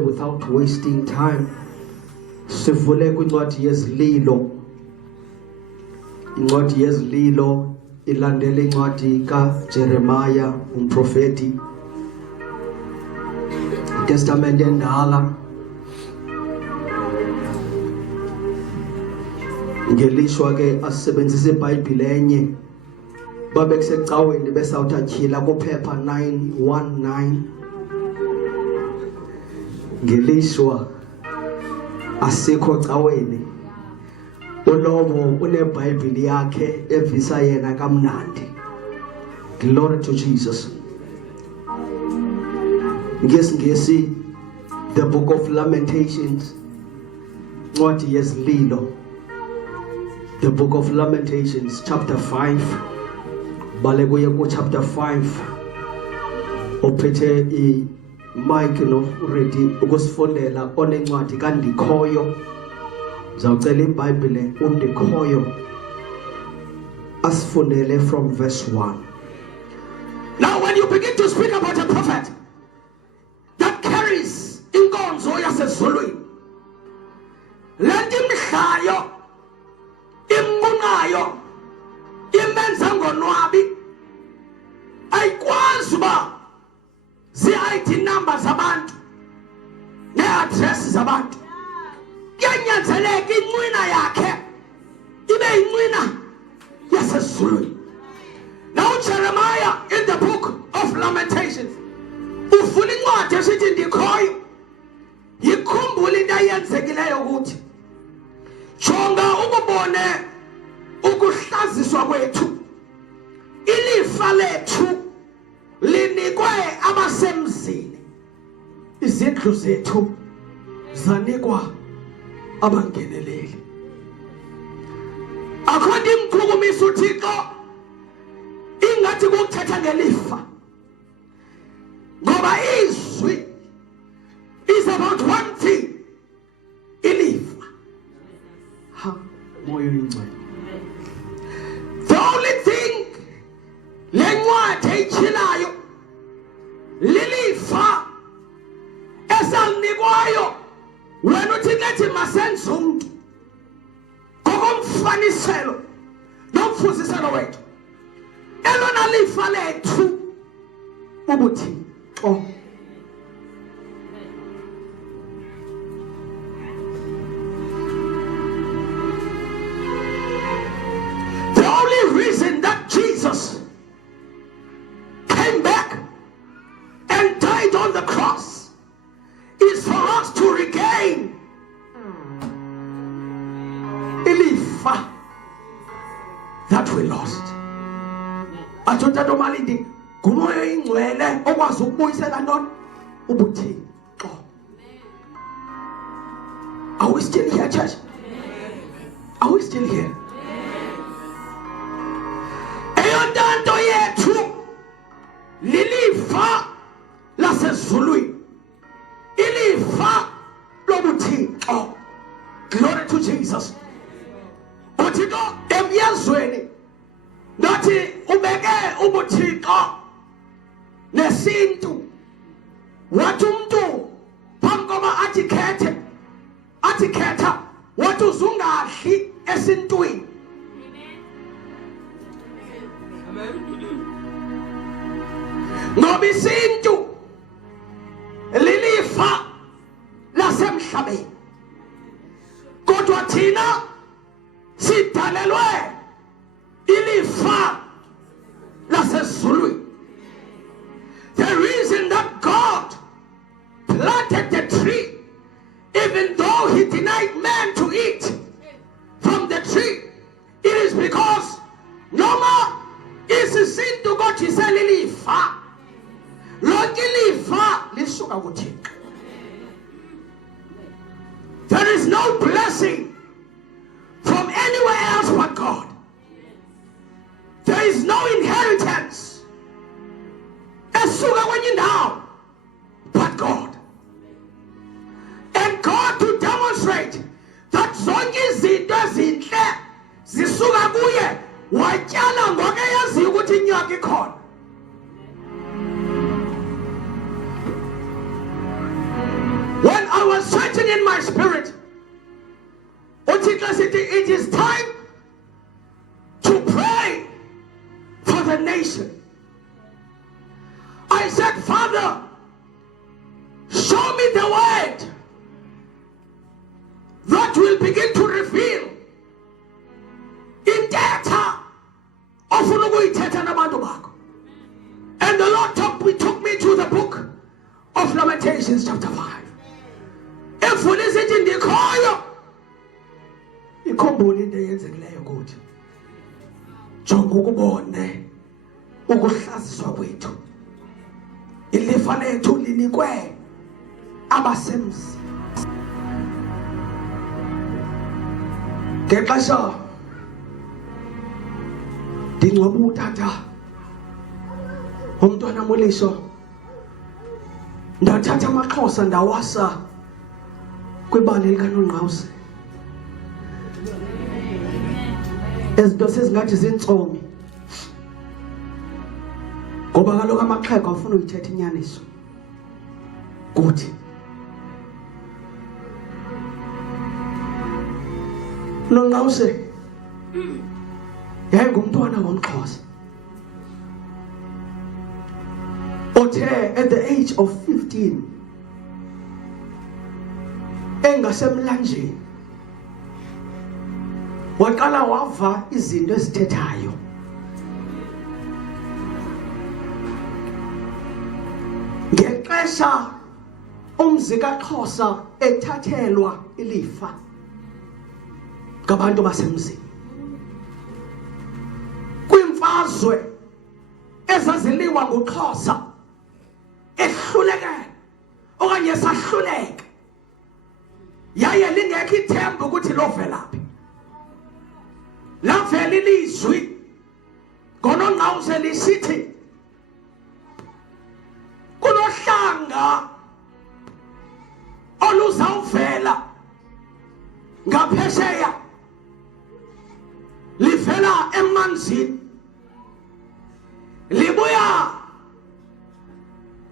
Without wasting time, sivule kwincwadi yezililo. Incwadi yezililo ilandele incwadi kaJeremiah umprofeti. Testament endala. Ngelishwa ke asebenzise iBhayibhile enye. Babe kusecaweni bese awuthathila kuphepha 919. Ngelishwa asikho caweni. Ulomo uneBhayibhile yakhe evisa yena kamnandi. Glory to Jesus. Ngesi the book of Lamentations. Incwadi yezililo. The book of Lamentations chapter 5. Bale kuye ku chapter 5. Ophethe Mike no ready ukusifundela onencwadi kaNdikhoyo. Zawucela iBhayibhile uNdikhoyo asifundele from verse 1. Now when you begin to speak about a prophet that carries inkonzo yasezulwini, lento imhlayo imbungayo imenza ngonwabi ayikwazi uba zi-ID numbers zabantu ne-address zabantu. Kuyanyanzeleka incwina yakhe ibe incwina yasezulwini. Now Jeremiah in the book of Lamentations ufuna incwadi esithi Ndikhoyo yikhumbula into ayenzekileyo ukuthi jonga ukubone ukuhlaziswa kwethu, ilifa lethu linikwe abasemzini, izindlu zethu zanikwa abangeneleli. Akhona imkhukumisa uThixo ingathi kuthetha ngelifa, ngoba izwi is about one thing, ilifa. Ha moyo ingcwele. The only thing lencwadi eyichilayo lilifa esalinikwayo wena uthi lethi masenze umuntu ngokomfaniselo nomfuziselo wethu. Elona lifa lethu ubuthi oh. The only reason that Jesus came back and died on the cross is for us to regain ilifa that we lost. Atotado malindi kumoyo ingcwele okwazi ukubuyisela ntoni ubuthi. Are we still here, church? Are we still here? Eyontanto yethu lilifa lasezulwini, ilifa lobuthixo. Glory to Jesus. Uthixo emyezweni nathi ubeke ubuthixo nesintu. Wathi umuntu phambi koba athi khetha wathi uzungahli esintwini. Ngoba isintu lilifa lasemhlabeni, kodwa thina sidalelwe ilifa lasezulwini. The reason that God planted the tree, even though he denied man to eat from the tree, it is because noma isisintu God iselilifa, lonke ilifa lisuka kuThixo. There is no blessing from anywhere else but God. There is no inheritance esuka kwenye indawo but God. And God, to demonstrate that zonke izinto ezinhle zisuka kuye, watyala ngoke yaziyo ukuthi inyoka ikhona. sensing in my spirit, it is time to pray for the nation. I said, Father, show me the word that will begin to reveal in data of and the Lord took me to the book of Lamentations chapter 5. If we listen in the choir, ikhombule into eyenzekileyo kuthi jonga ukubone ukuhlaziswa kwethu ilifa lethu linikwe abasemzi ngexesha ndingcwaba utata umntwana molisho ndathatha amaXhosa ndawasa kwibali likaNongqawuse. Ezinto sezingathi zintsomi ngoba kaloku amaxhego afuna uyithetha inyaniso kuthi uNongqawuse yayingumntwana womXhosa othe at the age of 15 engasemlanjeni waqala wava izinto ezithethayo ngexesha umzi kaXhosa ethathelwa ilifa ngabantu basemzini kwimfazwe ezaziliwa nguXhosa ehluleke okanye sahluleka yaye lingekho ithemba ukuthi lovelaphi lavela ilizwi ngoNongqawuse lisithi kunohlanga oluzawuvela ngaphesheya livela emanzini libuya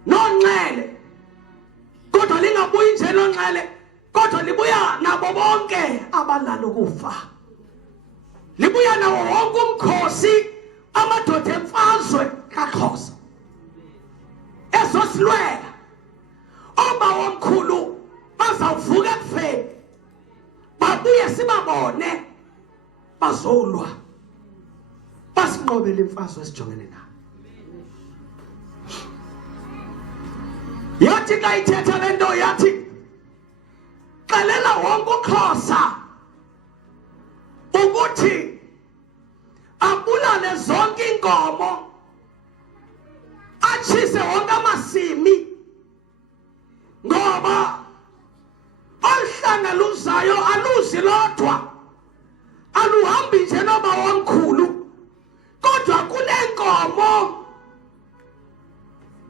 nonxele kodwa lingabuyi nje nonxele kodwa libuya nabo bonke abalala ukufa libuya nawo wonke umkhosi amadoda emfazwe kaXhosa ezosilwela oba womkhulu bazawuvuka ekufeni babuye sibabone bazolwa basinqobele imfazwe esijongene nayo. Yathi xa ithetha le nto yathi xelela wonke uXhosa ukuthi abulale zonke inkomo atshise wonke amasimi ngoba oluhlanga luzayo aluzi lodwa aluhambi nje noba womkhulu kodwa kunenkomo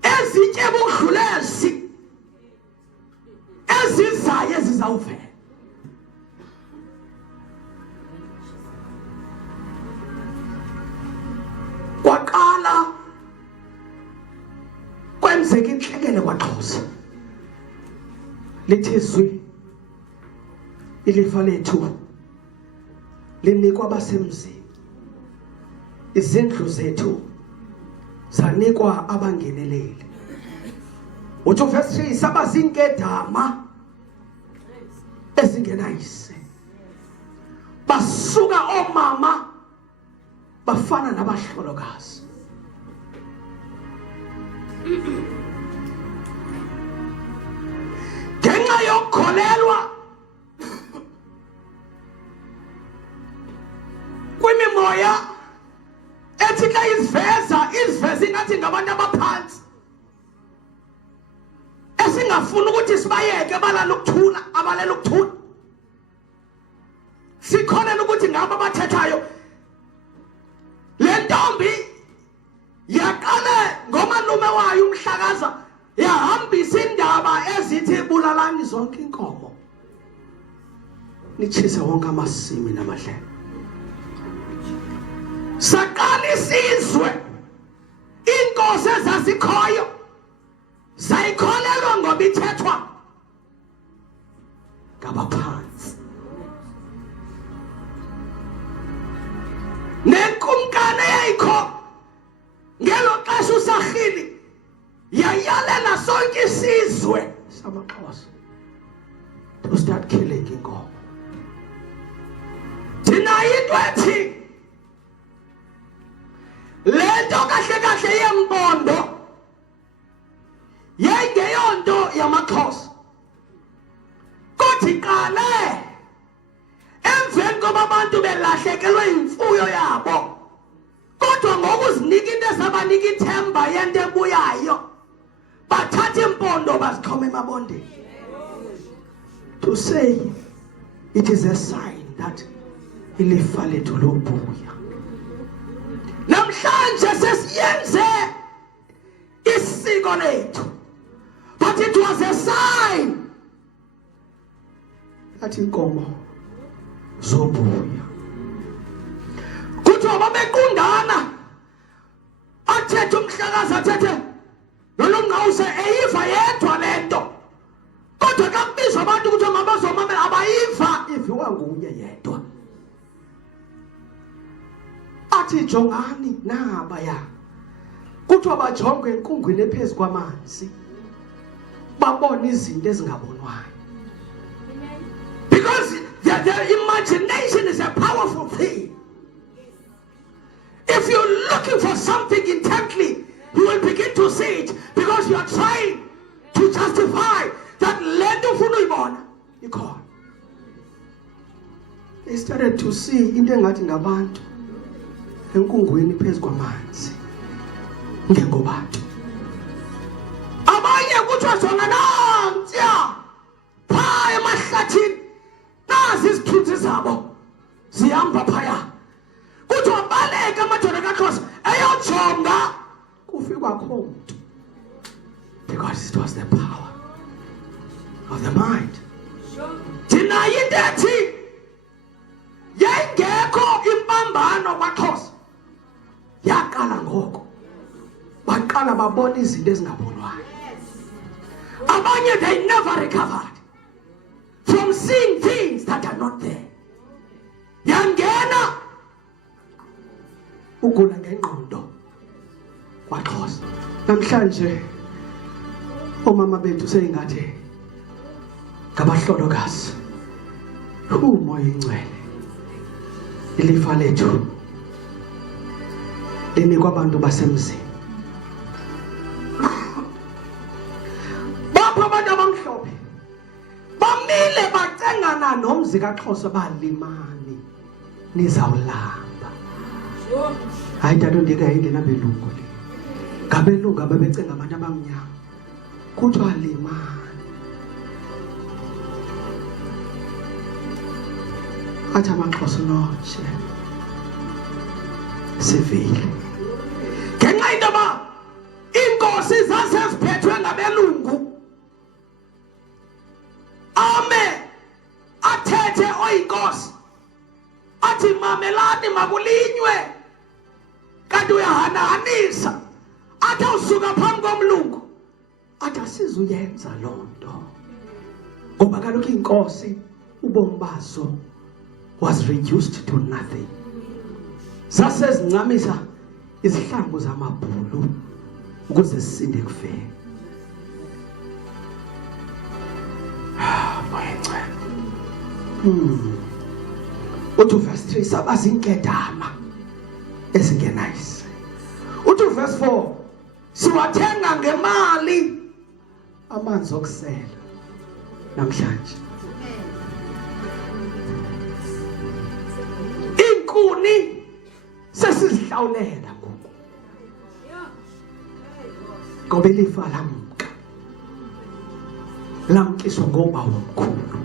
ezitye budlulezi ezizayo ezizawuvela. Kwaqala kwenzeka intlekele kwaXhosa lithi izwi ilifa lethu linikwa abasemzini izindlu zethu zanikwa abangeneleli. Uthi verse 3 sabazinkedama ezingenayise basuka omama bafana nabahlolokazi. Ngenxa yokukholelwa kwimimoya ethi xa iziveza ingathi ngabantu abaphansi esingafuna ukuthi sibayeke balala ukuthula abalela ukuthula sikholelwa ukuthi ngabo abathethayo. Le ntombi yaqale ngomalume wayo umhlakaza yahambisa indaba ezithi bulalani zonke inkomo nitshise wonke amasimi namadlelo. Saqala isizwe inkosi ezazikhoyo zayikholelwa ngoba ithethwa ngabaphansi. Nenkumkane yayikho ngelo xesha uSahili yayalela sonke isizwe samaXhosa to start killing inkomo. Dinayo into ethi lento kahle kahle yembondo yayingeyonto yamaXhosa. Kodwa iqale emveni koba abantu belahlekelwe imfuyo yabo, kodwa ngokuzinika into esabanika ithemba yento ebuyayo, bathatha impondo bazixhoma emabondeni to say it is a sign that ilifa lethu lobuya. Namhlanje sesiyenze isiko lethu, but it was a sign that inkomo zobuya. Kuthiwa babequndana, athethe umhlakazi athethe noNongqawuse eyiva yedwa lento, kodwa xa kubizwa abantu kuthiwa mabazomamela abayiva iviwa nguye yedwa. Athi jongani nabaya, kuthiwa bajonge enkungwini ephezu kwamanzi babona izinto ezingabonwayo. Because the imagination is a powerful thing. If you're looking for something intently, you will begin to see it, because you are trying to justify that lento ufuna uyibona ikhona. They started to see into engathi ngabantu enkungwini phezu kwamanzi ngengobantu. Abanye kuthiwa zona nantsiya phaa emahlathini, nazi izithunzi zabo zihamba phaya. Kuthiwa baleka amadoda kaXhosa eyojonga kufika akho mntu, because it was the power of the mind. Dinayo into ethi yayingekho impambano kwaXhosa, yaqala ngoko baqala babona izinto ezingabonwayo. Abanye they never recovered from seeing things that are not there. Yangena ugula ngengqondo kwaXhosa. Namhlanje omama bethu seyingathi ngabahlolokazi, umoya ingcwele, ilifa lethu linikwa abantu basemzini. Bapha abantu abamhlophe bamile bacengana nomzi kaXhosa, balimani nizawulamba. Hayi tata ndingayingena belungu le, ngabelungu ababecenga abantu abamnyama, kuthiwa limani. Athi amaXhosa notshe sivile ngenxa into yoba iinkosi zaseziphethwe ngabelungu. Ame athethe oyinkosi athi mamelani makulinywe, kanti uyahanahanisa. Athi usuka phambi komlungu athi asizuyenza loo nto, ngoba kaloku iinkosi ubomi bazo was reduced to nothing. Zasezincamisa izihlangu zamabhulu ukuze sisinde kufeni. Uthi verse 3 sabazinkedama ezingenayise. Uthi verse 4 siwathenga ngemali amanzi okusela namhlanje. Inkuni sesizihlawulela ngoku, ngoba ilifa lamkiswa ngoba omkhulu.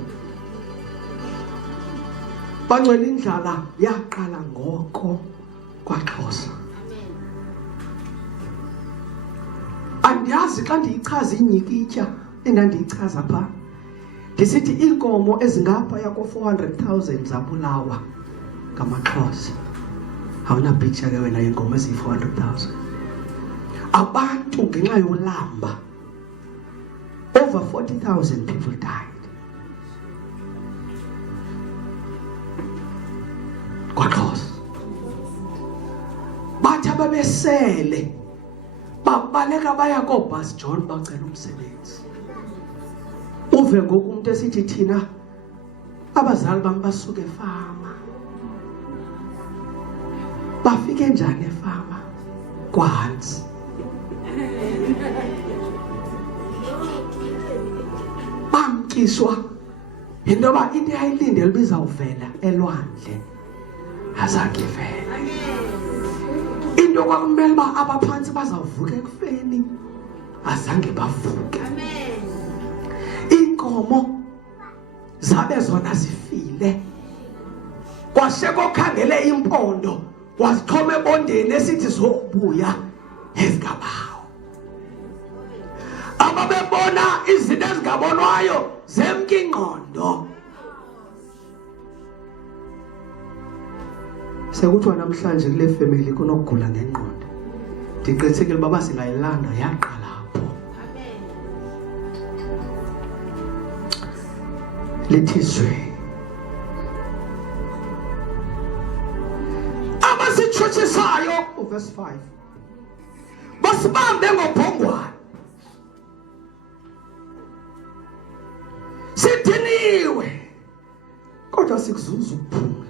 Bangcwele indlala yaqala ngoko kwaXhosa. Andiyazi xa ndiyichaza inyikitya endandiyichaza pha, ndisithi iinkomo ezingaphaya ko-400,000 zabulawa ngamaXhosa. Awuna picture ke wena yenkomo eziyi-400,000. Abantu ngenxa yolamba, over 40,000 people died. besele babaleka baya koBus John bacela umsebenzi. Uve ngoku umuntu esithi thina abazali bami basuke efama. Bafike njani efama? Kwanzi. Bamkiswa indoba into ayilindele bizawuvela elwandle azange ivela. Into kwakumele ba abaphansi bazawuvuka ekufeni azange bavuke. Inkomo zabe zona zifile. Kwasheko khangele impondo wazixhoma ebondeni esithi zokubuya ezigabawo. Ababebona izinto ezingabonwayo zemke ingqondo. Sekuthiwa namhlanje kule family kunokugula ngengqondo. Ndiqinisekile baba singayilanda yaqala apho. Lethizwe abasitshotshisayo verse 5 basibambe ngobhongwane sidiniwe kodwa sikuzuza ukuphumula.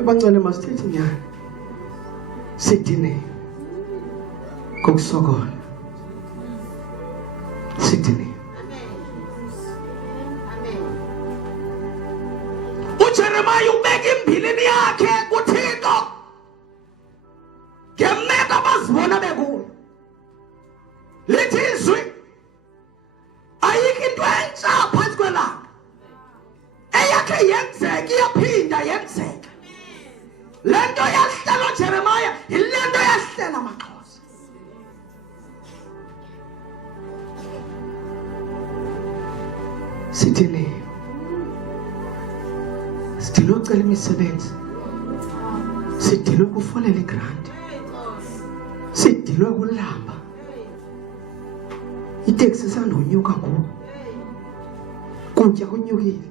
Ebancane masithethe nyani sidiniwe kokusokola sidiniwe. Jeremiah ubeka imbilini yakhe kuThixo ngemeko abazibona bekuyo. Lithi izwi ayikho into entsha phansi kwelanga eyakhe yenzeka iyaphinda yenzeka. Lento yahlela uJeremiah yilento yahlela amaXhosa. Sithini sidilo ucela imisebenzi, sidilo ukufolela igrant, sidilo ukulamba. Itaxi sandonyuka ngoku kutya kunyukile.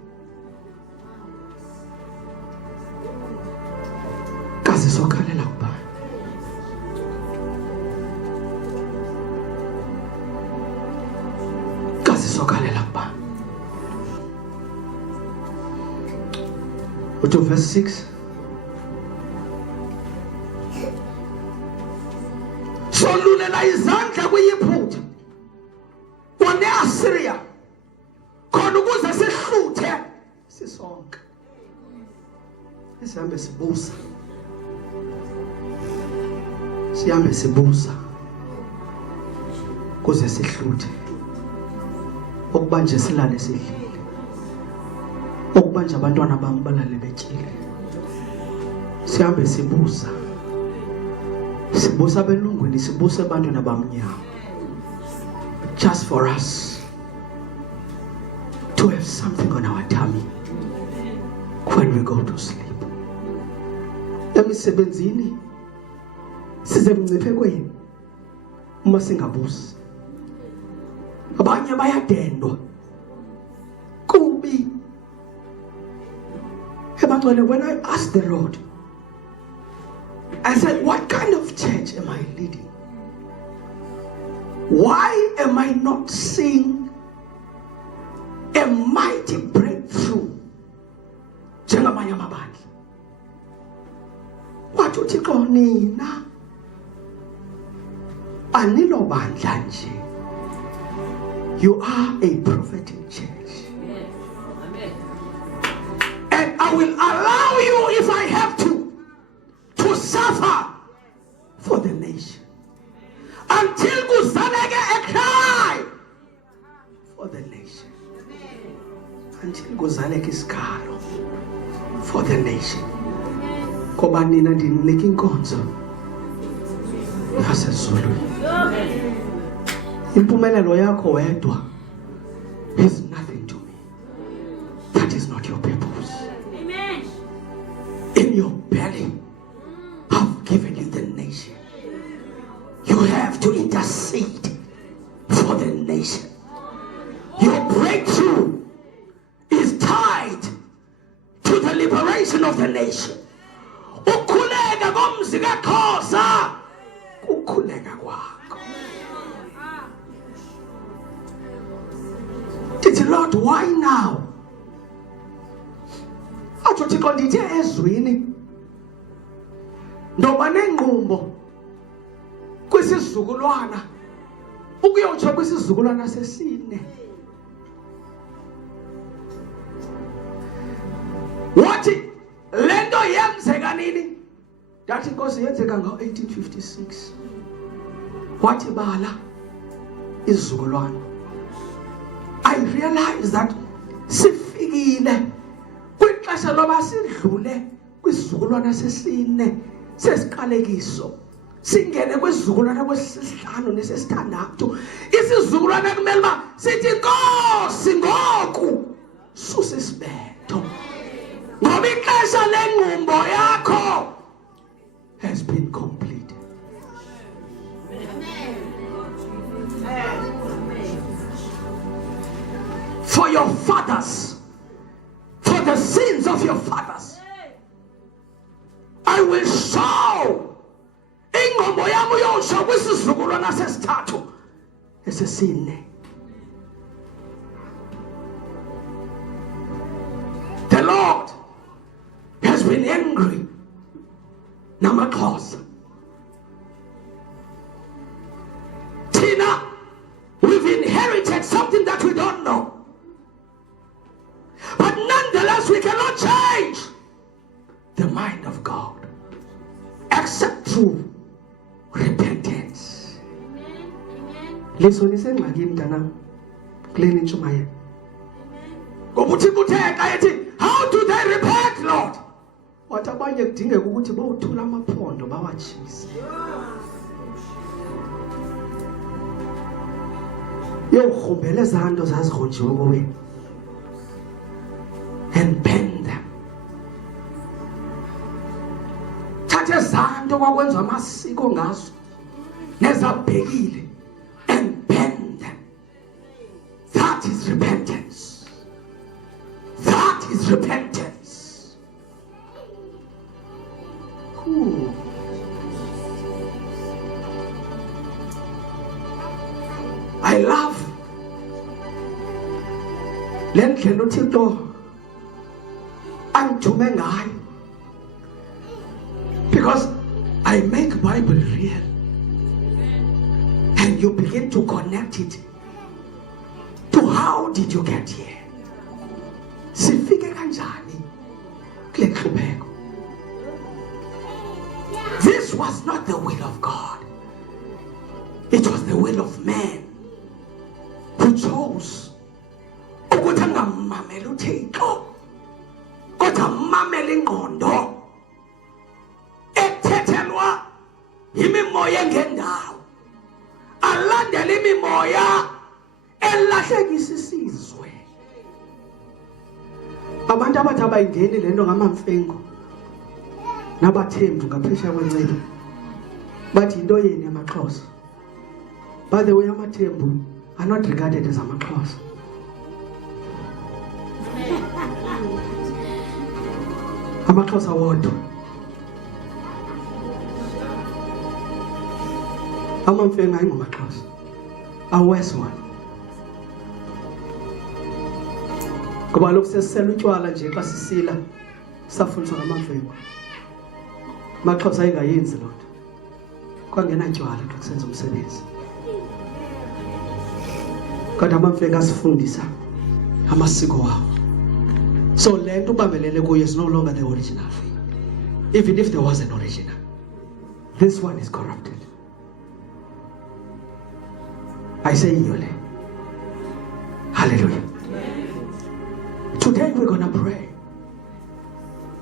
Kazi sokhalela kuba kazi sokhalela kuba to verse 6. Solulela izandla kuyiphutha kwane Assyria khona ukuze sihluthe sisonke. Sihambe sibusa. Sihambe sibusa kuze sihluthe. Okuba nje silale sidlile. Okuba nje abantwana bami balale betyile. Sihambe sibusa. Sibusa belungwini, sibusa abantwana abamnyama. Just for us to have something on our tummy when we go to sleep. Emisebenzini size mngciphekweni uma singabusi. Abanye bayadendwa kubi. When I asked the Lord, I said, what kind of church am I leading? Why am I not seeing a mighty breakthrough? What would you call nina? Anilo bandla nje. You are a prophetic church. I will allow you, if I have to suffer for the nation until kuzaleke a cry for the nation, until kuzaleke isikalo for the nation. Ngoba nina ndininika inkonzo yasezulwini. Impumelelo yakho wedwa is nothing to me. That is not your purpose. In your belly, I've given you the nation. You have to intercede for the nation. Your breakthrough is tied to the liberation of the nation. Ukhuleka sikaXhosa kukhuleka kwakho. Ndithi Lord, why now? Atsho Thixo ndithe ezwini ndoba nenqumbo kwisizukulwana ukuyotsho kwisizukulwana sesine. Wathi le nto yenzeka nini? Ndathi Nkosi yenzeka ngo-1856. Wathi bala izizukulwana. I realized that sifikile kwixesha loba sidlule kwisizukulwana sesine sesiqalekiso singene kwisizukulwana kwesihlanu nesesithandathu. Isizukulwana kumele uba sithi Nkosi ngoku susa isibetho ngoba ixesha lenqumbo yakho has been completed. For your fathers, for the sins of your fathers, I will show ingqondo yami yosho kwisizukulwana sesithathu esesine. The Lord has been angry. namaXhosa. Tina, we've inherited something that we don't know. But nonetheless, we cannot change the mind of God except through repentance. Listen, how do they repent, Lord? What about you? Think about it. About two lama pondo, about cheese. Yo, khobele zando zazigonjiwe and bend them. Thathe zando kwakwenza amasiko ngazo nezabhekile and bend them. That is repentance. That is repentance. Ooh. I love lendlela uThixo angithume ngayo, because I make Bible real and you begin to connect it to how did you get here. Sifike kanjani kwentlupheko. This was not the will of God. It was the will of man who chose ukuthi angamamela uThixo kodwa amamela ingqondo ethethelwa imimoya engendawo, alandela imimoya elahlekisa isizwe. Abantu abathi abayingeni lento ngamamfengu nabathembu ngaphesha kwenceba bathi into yeni yamaXhosa. By the way, amathembu are not regarded as amaXhosa. AmaXhosa wodwa. Amamfengu ayingamaXhosa. Awes one. Ngoba lokhu sesisela utywala nje xa sisila safundiswa ngamamfengu. AmaXhosa ayingayenzi loo nto. Kwangena tywala xa kusenza umsebenzi. Kodwa amamfengu asifundisa amasiko wawo. So le nto ubambelele kuyo is no longer the original thing. Even if there was an original, this one is corrupted. I say yole. Hallelujah. Today we're going to pray.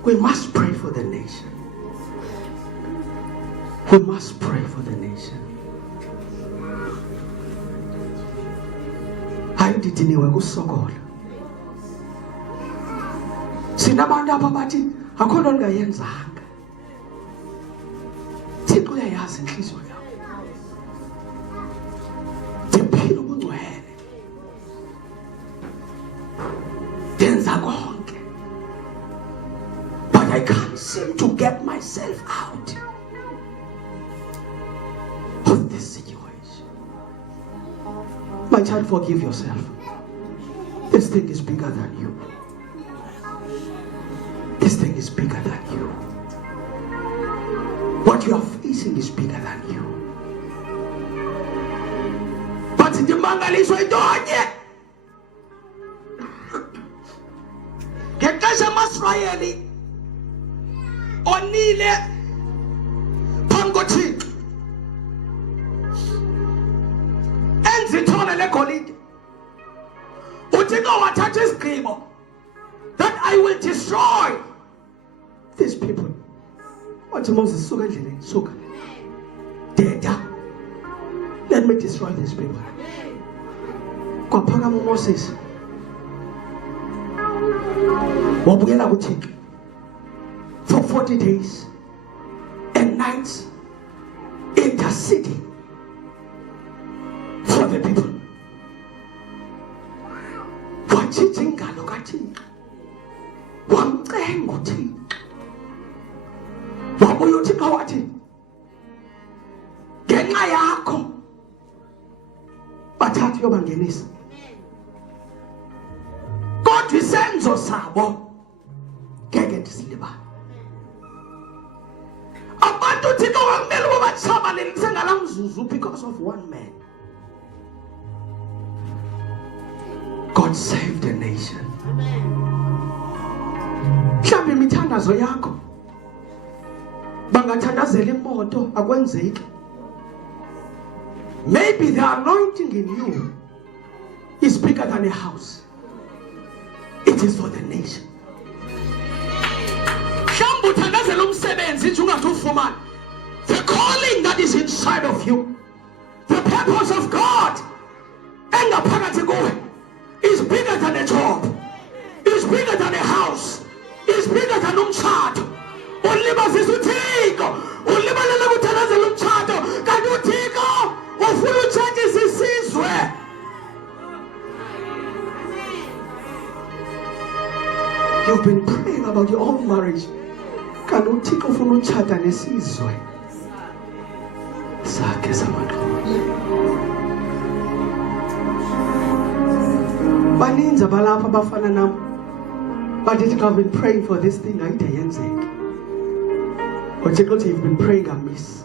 We must pray for the nation. We must pray for the nation. Ayudidiniwe kusokola. Sinabantu apha bathi akho nto ngayenzanga. Thixo uyayazi inhliziyo yakho. Ndiphila ubungcwele. Ndenza konke. But I can't seem to get myself out. My child, forgive yourself. This thing is bigger than you. This thing is bigger than you. What you are facing is bigger than you. But the mangaliswa idonye. Ngexesha amasrayeli onile phambi koThixo enza ithole legolide, uThixo wathatha isigqibo that I will destroy these people. Wathi Moses, suka endleleni, suka. Deda, let me destroy these people. Kwaphakama uMoses wabukela kuThixo for 40 days and nights, interceding for the people. Wachithi ingalo kaThixo, wamcenga uThixo, wabuya uThixo wathi, ngenxa yakho bathatha uyobangenisa, kodwa isenzo sabo ngeke ndisilibale. Abantu uThixo wakumele ukuba batshabalelise ngala mzuzu because of one man. God saved the nation. Mhlawumbe imithandazo yakho bangathandazela imoto akwenzeki. Maybe the anointing in you is bigger than a house. It is for the nation. Mhlawumbe uthandazela umsebenzi nje ungatufumani. The calling that is inside of you, the purpose of God engaphakathi kuwe, is bigger than a job, is bigger than a house, is bigger than umtshato. Ulibazisa uThixo, ulibalela ukuthandazela umtshato, kanti uThixo ufuna utshatisa isizwe. You've been praying about your own marriage, kanti uThixo ufuna utshata nesizwe sakhe samaXhosa. Baninzi abalapha abafana nam bathi I've been praying for this thing ayide yenzeke. uThixo uthi you've been praying amiss.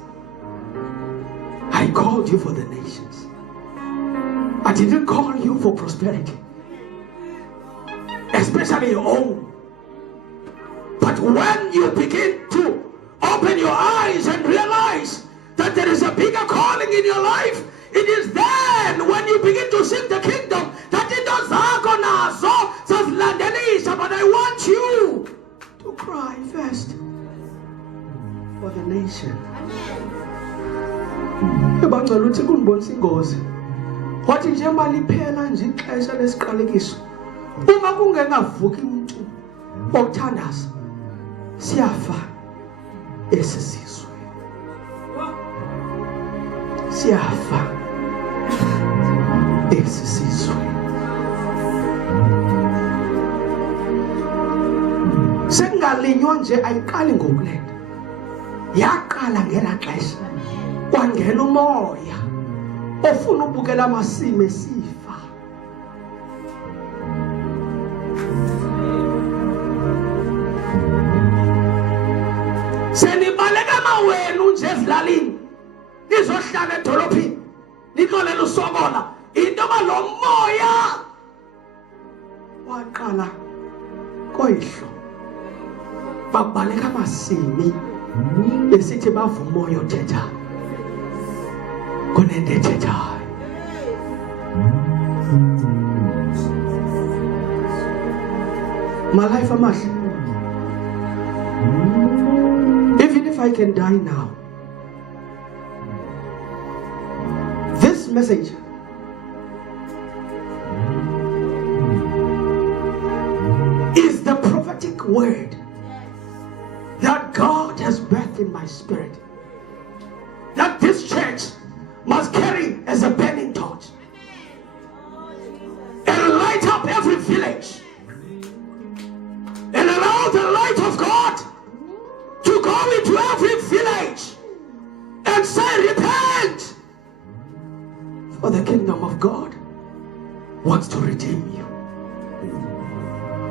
I called you for the nations. I didn't call you for prosperity, especially your own. But when you begin to open your eyes and realize that there is a bigger calling in your life, it is then when you begin to seek the kingdom that it does nazo zazilandelisha. But I want you to cry first for the nation. Ebangcela uthi kunibonisa ingozi. Wathi njengoba liphela nje ixesha lesiqalekiso, uma kungengavuki umuntu okuthandaza, siyafa esi sizwe. Siyafa esi sizwe. Sengalinywa nje ayiqali ngokulenda, yaqala ngela xesha kwangena umoya ofuna ubukela amasimo esifa. Senibaleka mawenu nje ezilalini nizohlala edolophini nixolela usokola into lo moya waqala koyihlo, babaleka amasimi besithi bava umoya othethayo kunento ethethayo. My life amahle, even if I can die now, this message is the prophetic word that God has birthed in my spirit, that this church must carry as a burning torch and light up every village and allow the light of God to go into every village and say, repent, for the kingdom of God wants to redeem you.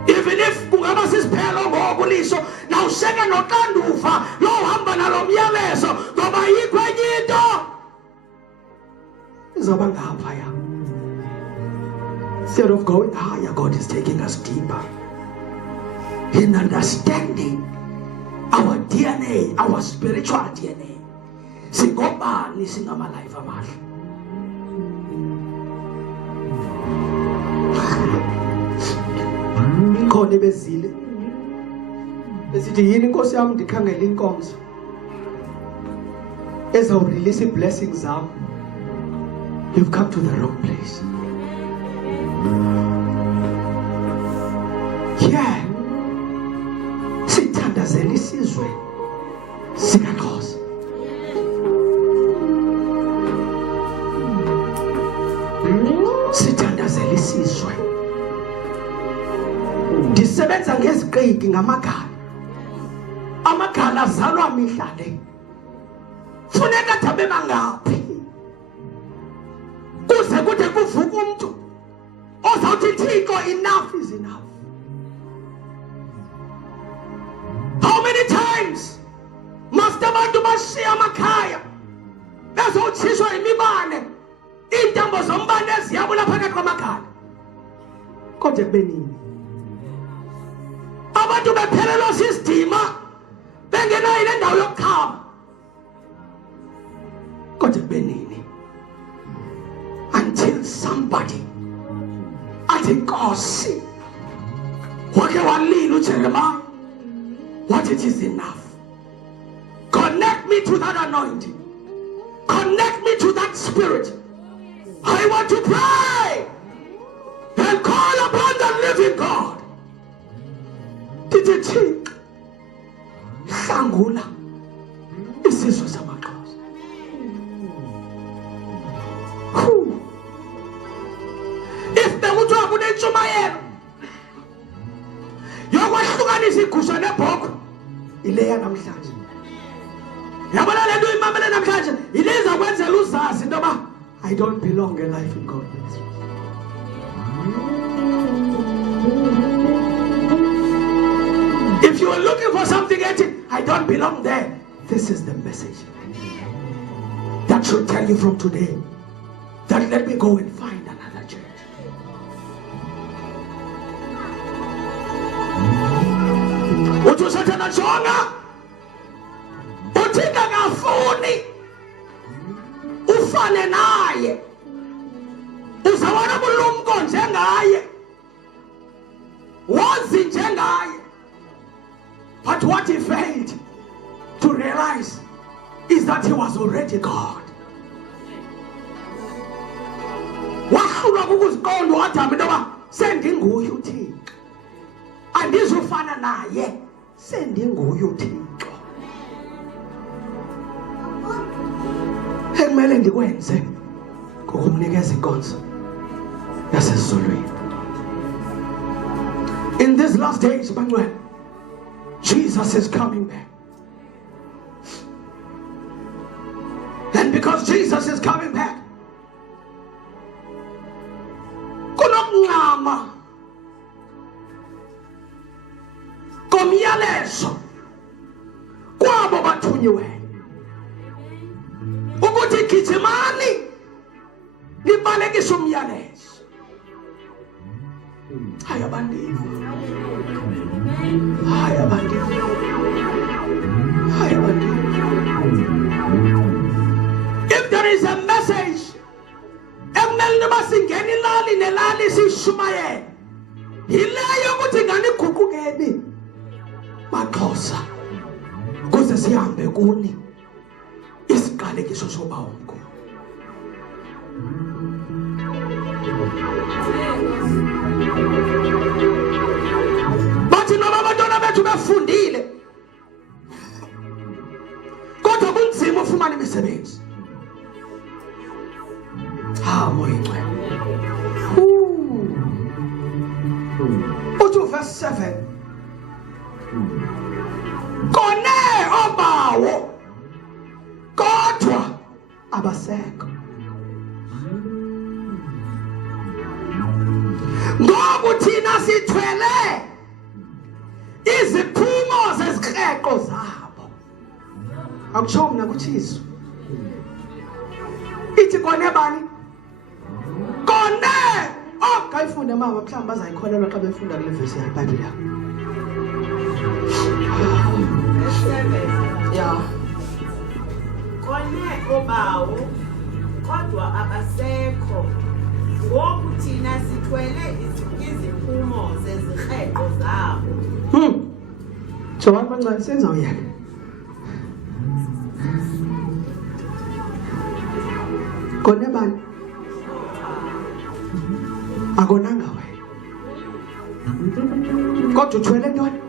Even if kungaba sisiphelo ngokuliso na usheke noxanduva lo hamba nalo myalezo ngoba yikho enye into izoba ngaphaya. Instead of going higher, God is taking us deeper in understanding our DNA, our spiritual DNA. Singobani singama life amahle. Khona bezile besithi yini inkosi yami ndikhangela inkonzo ezawu release blessings zami. You've come to the wrong place. Yeah. Sithandazela isizwe sikaXhosa. Sithandazela isizwe. Ndisebenza ngeziqeki ngamagala. Amagala azalwa mihla le. Funeka thabe mangaphi. Kuze kude kuvuka umuntu ozawuthi Thixo enough is enough. How many times must abantu bashiya amakhaya bezotshishwa imibane intambo zombane eziyabula phakathi kwamakhala? Kodwa kube nini? Abantu bephelelwa sisidima bengenayo ile ndawo yokukhaba. Kodwa kube nini? Until somebody athi Nkosi wake walila uJeremiah, what it is enough. Connect me to that anointing. Connect me to that spirit. I want to pray and call upon the living God. Did it take Sangula? Isizwe samaXhosa. If the Mutua would enjoy yokwahlukanisa igusha nebhokhwe ileya namhlanje. Yabona le nto imamele namhlanje ileza kwenzela uzazi into ba I don't belong a life in God. If you are looking for something I don't belong there, this is the message that should tell you from today that let me go and find another church. Uthi usathana jonga uthika ngafuni ufane naye uzawona bulumko njengaye wazi njengaye. But what he failed to realize is that he was already God. Wahlulwa kukuziqonda wathamba into yoba sendinguye uThixo, andizufana naye, sendinguye uThixo. Ekumele ndikwenze ngokumnikeza inkonzo yasezulwini. In these last days, Manuel, Jesus is coming back. And because Jesus is coming back, kunokungama komyalezo kwabo bathunyiweyo ukuthi gijimani libalekise umyalezo. Haya bandini, haya bandini, haya bandini. If there is a message ekumele basingena ilali nelali sishumayele yileyo ukuthi ngani guqukeni maXhosa kuze sihambe kuni isiqalekiso soba umkhulu. Bathi noma abantwana bethu befundile kodwa kunzima ufumana imisebenzi. Moya ingcwele. Uthi verse 7 kone obawo kodwa abasekho. thina sithwele iziphumo zezikreko zabo. Akutsho mna kutshizo. Ithi kone bani? Kone! Oh, kayifunde mama mhlawumbe bazayikholelwa xa befunda kule verse yeBhayibhile. Yeah. Kone obawo kodwa abasekho. Ngoku thina sithwele iziphumo zezikreko zabo. Jawani bancane senzawuyeka. Kone bani? Akonanga wena. Kodwa uthwele ntoni?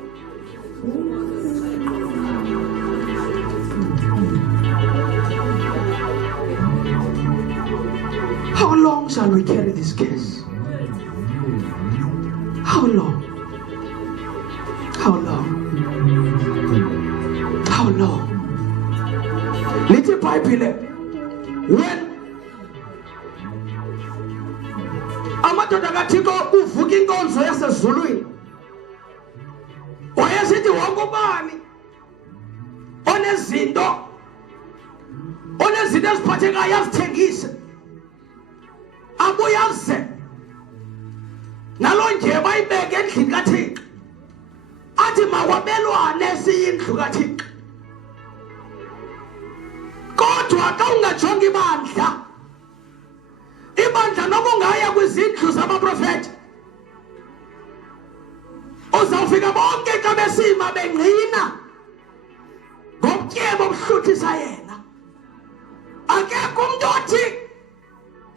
How long shall we carry this case? How long? How long? How long? Little Bible, when amadoda kaThixo uvuka inkonzo yasezulwini, wayesithi wonke ubani onezinto eziphathekayo azithengise, abuyaze nalo nje bayibeke endlini kaThixo, athi makwabelwane siyindlu kaThixo. Kodwa xa ungajonga ibandla noma ungaya kwizindlu zamaprofeti, uzawufika bonke xa besima bengqina ngobutyebo obuhluthisa yena. Akekho umntu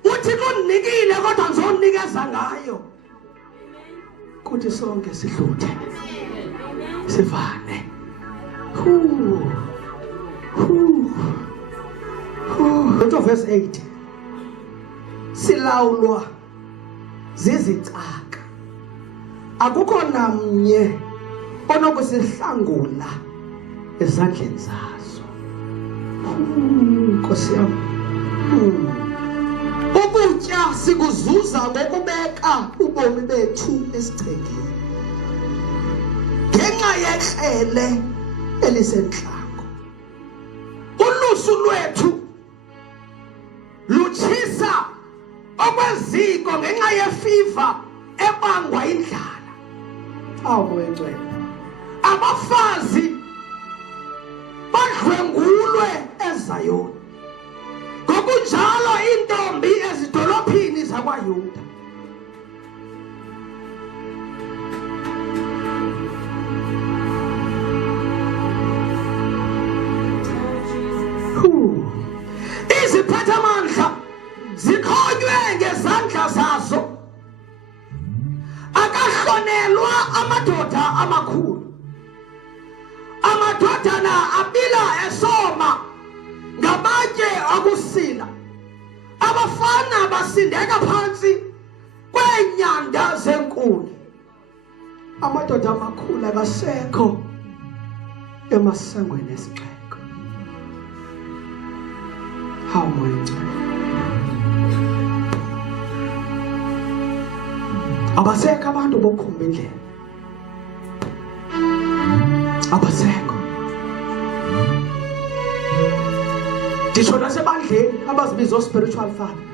uthi kundinikile kodwa ndizonikeza ngayo. Kuthi sonke sihluthe sivane. Into verse 8. Silawulwa zizicaka. Akukho namnye onokusihlangula ezandleni zazo. Nkosi yami. Ukutya sikuzuza ngokubeka ubomi bethu esichengeni. Ngenxa yekrele elisentlango. Ulusu lwethu lutshisa okweziko ngenxa yefiva ebangwa indlala. Awumoyengcwele. Abafazi badlwengulwe eZayoni. Ngokunjalo intombi ezidolophini zakwaYuda. Iziphathamandla zikhonywe ngezandla zazo. Akahlonelwa amadoda amakhulu. Amadodana abila esoma ngamatye akusila. Abafana basindeka phansi kweenyanda zenkuni. Amadoda amakhulu abasekho emasangweni esixeko. How much? Abasekho abantu bokhumba indlela. Abasekho. Ndisho nasebandleni abazibiza spiritual father.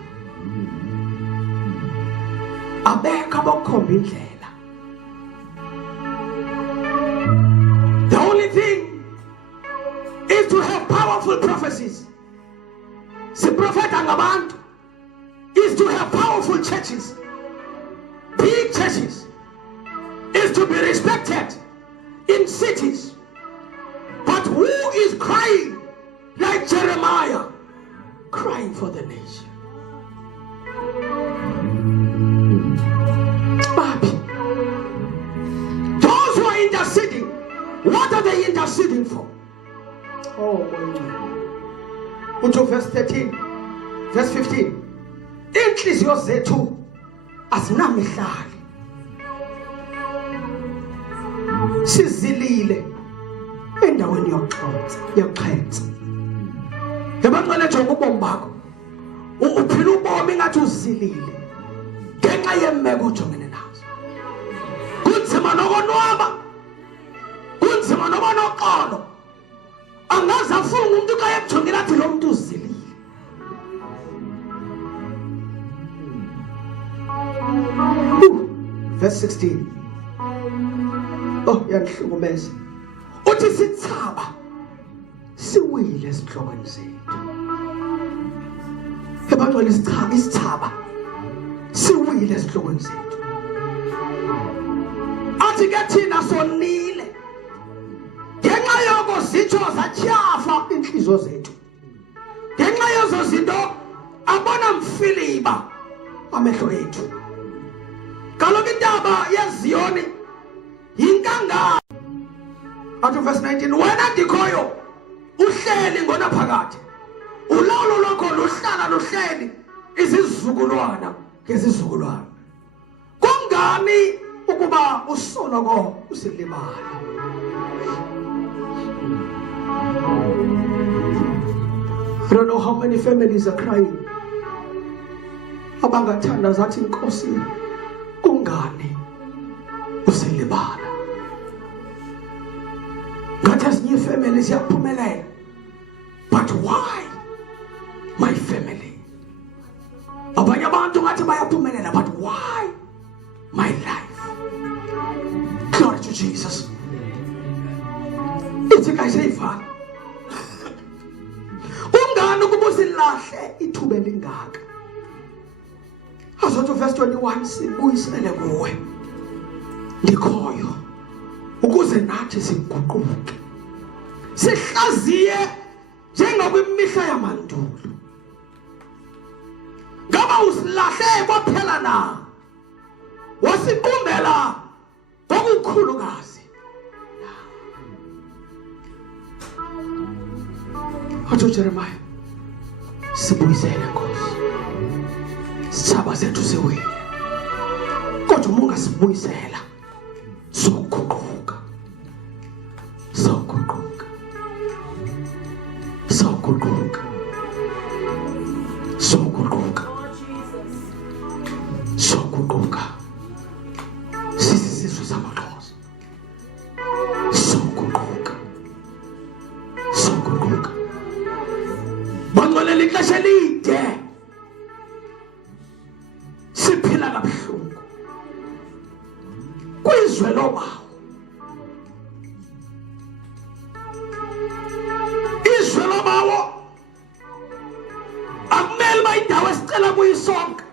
Abekho abokhumba indlela. The only thing is to have powerful prophecies. Siprofeta ngabantu is to have powerful churches. Big churches is to be respected in cities. But who is crying like Jeremiah, crying for the nation? Baby, those who are interceding, what are they interceding for? Oh my. Unto verse 13, verse 15. Inhliziyo zethu azinamihlali. Sizilile endaweni yokuxhenxa. Ngebaqala nje ubomi bakho. Uphila ubomi ngathi uzilile ngenxa yemeko ojongene nazo. kunzima nokonwaba, kunzima noba noxolo. Angaze afunga umuntu ka yejongela athi lo muntu uzilile. Verse 16. Oh, yanihlukumeza. Uthi sithaba siwile esihlokweni zethu. Ebantwana isithaba siwile esihlokweni zethu. Athi ke thina sonile. Ngenxa yoko zitsho zatyhafa inhliziyo zethu. Ngenxa yezo zinto abona mfiliba amehlo ethu. Kaloku intaba yeZiyoni yinkangala. Athi verse 19, wena ndikhoyo uhleli ngonaphakade. Ulawulo lwakho luhlala luhleli izizukulwana ngezizukulwana. Kungani ukuba usoloko usilibala? I don't know how many families are crying. Abangathanda zathi Nkosi, kungani usilibala? Ngathi ezinye families ziyaphumelela. But why my family? Abanye abantu ngathi bayaphumelela, but why my life? Glory to Jesus. Ithi kayiseyiva. Ungani ukuba usilahle ithuba elingaka? Azothi verse 21 sibuyisele kuwe. Ndikhoyo ukuze nathi siguquke. Sihlaziye njengokwimihla yamandulo. Ngaba usilahle kwaphela na? Wasiqumbela ngokukhulukazi. Athi Jeremiah, sibuyisele Nkosi. Sithaba zethu siwile. Kodwa umunga sibuyisela. Soguquka. Soguquka. Soguquka. Soguquka. Soguquka. Sisizwe samaXhosa. Soguquka. Soguquka. Bangcwele ixesha elide. Siphila kabuhlungu. Kwizwe lobawo. Izwe lobawo akumele bayindawo esicela kuyisonke.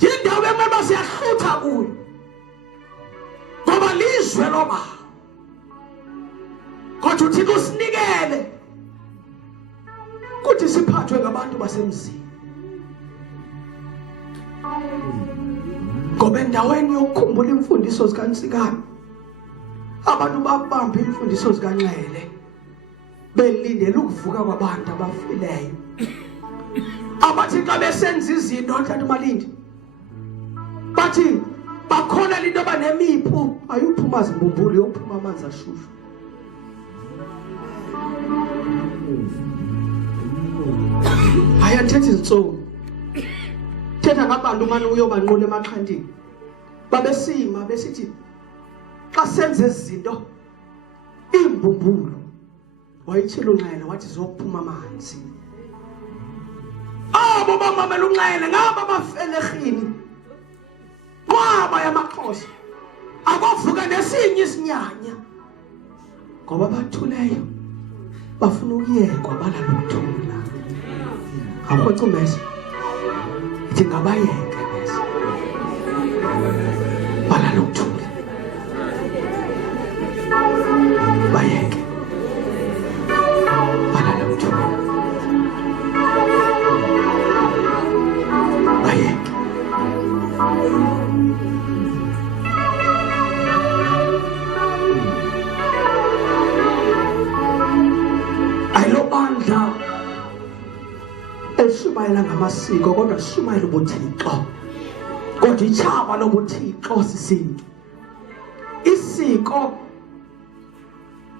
Yindawo emele siyahlutha kuyo. Ngoba lizwe lobawo. Kodwa uThixo usinikele kuthi siphathwe ngabantu basemzini. Ngoba endaweni yokukhumbula imfundiso zikaNtsikana, abantu babamba imfundiso zikaNxele belindele ukuvuka kwabantu abafileyo. Abathi xa besenza izinto kanti Malindi bathi bakhona into abanemiphu ayuphuma zimbumbulu yophuma amanzi ashushu. Ayathethi izinsuku. Thetha ngabantu manje uyobanqula emaxhandini. Babesima besithi xa senze izinto imbumbulu wayitshela uNxele wathi zokuphuma amanzi. Abo bamamela uNxele ngaba bafelerhini. Kwaba yamaXhosa abavuka nesinye isinyanya. Ngoba bathuleyo bafuna ukuyekwa balaluthula. Akwacumeza ndingabayeke bese balaluthula. Bayeke balaluthula. Bayeke. Ayilobandla elishumayela ngamasiko kodwa lishumayela ubuthixo. Kodwa itshaba lobuthixo sisintu. Isiko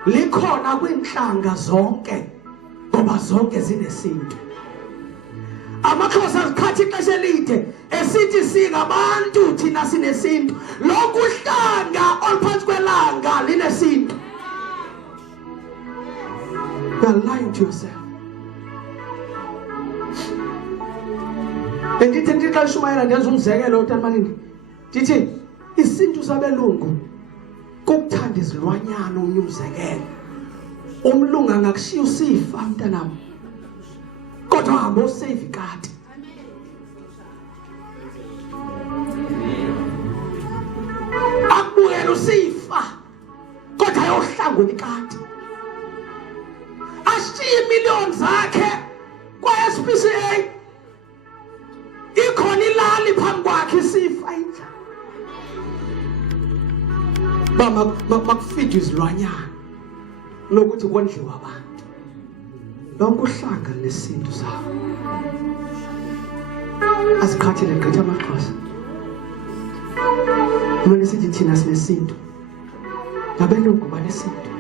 likhona kwinhlanga zonke ngoba zonke zinesintu. AmaXhosa azikhathi wathatha ixesha elide esithi singabantu thina sinesintu. Lokhu uhlanga oluphansi kwelanga linesintu. You are lying to yourself. Bendithi xa lishumayela ndenza umzekelo uTamanini. Ndithi isintu sabelungu kukuthanda izilwanyana omnye umzekelo. Umlungu angakushiya usifa mntanam. Kodwa hamba usave ikati. Akubuyela usifa. Kodwa ayohlangula ikati. Ashiye imiliyoni zakhe kwa-SPCA. Ikhona ilali phambi kwakhe isifa inja. Makufidwe izilwanyana lokuthi kondliwa abantu. Lonke uhlanga nesintu sabo. Asiqhathele gqitha amaXhosa. Manje sithi thina sinesintu. Nabelungu banesintu.